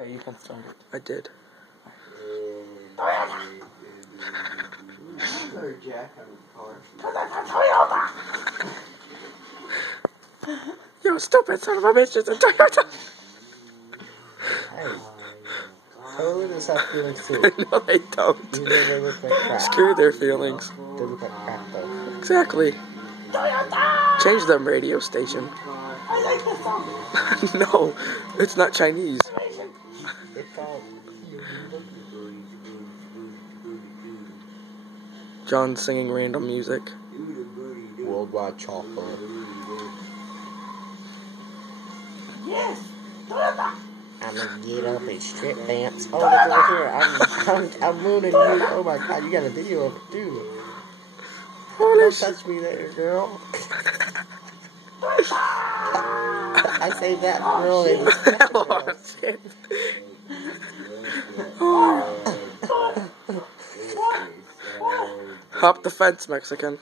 Okay, you can start it. I did. You stupid son of a bitch, it's a Toyota! Hey. Toyotas have feelings too. No, they don't. Even though they look like crap. Screw their feelings. They look like crap though. Exactly. Change them radio station. I like this song. No, it's not Chinese. It's called... John's singing random music. Worldwide Chocolate. Yes, Toyota. I'm gonna get up and strip dance. Oh, look over here. I'm mooning you. Oh my god, you got a video of it too. Don't touch me there, girl. I saved that girl in Hop the fence, Mexican.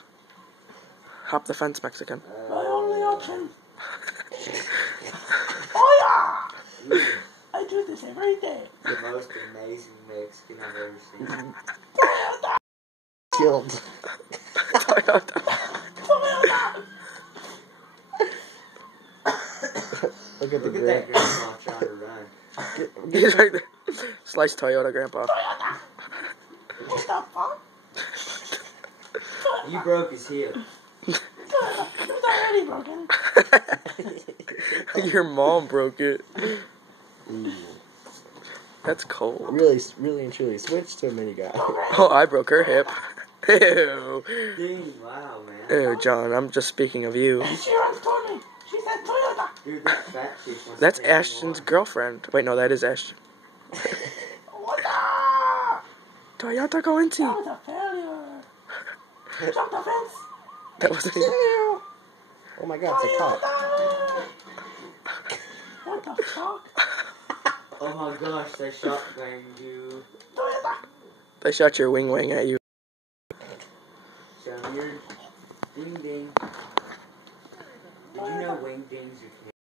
Hop the fence, Mexican. My only option. Oh yeah! I do this every day. The most amazing Mexican I've ever seen. killed. Toyota. Look at the Look at grip. that grandma trying to run. He's right there. Slice Toyota, Grandpa. What the fuck? You broke his heel. It's already broken. Your mom broke it. Ooh. That's cold. Really and truly. Switch to a mini guy. Oh, I broke her hip. Ew. Dang, wow, man. Ew, John, I'm just speaking of you. She runs toward me. She said Toyota. Dude, that fat chick wants That's to take you Ashton's on. girlfriend. Wait, no, that is Ashton. What the? Toyota Coenty. That was a failure. Jump the fence. That was Oh my god, it's a cop. What the fuck? Oh my gosh, they shotgun you. Toyota. They shot your wing at you. Show me your ding ding. Did you know wing dings are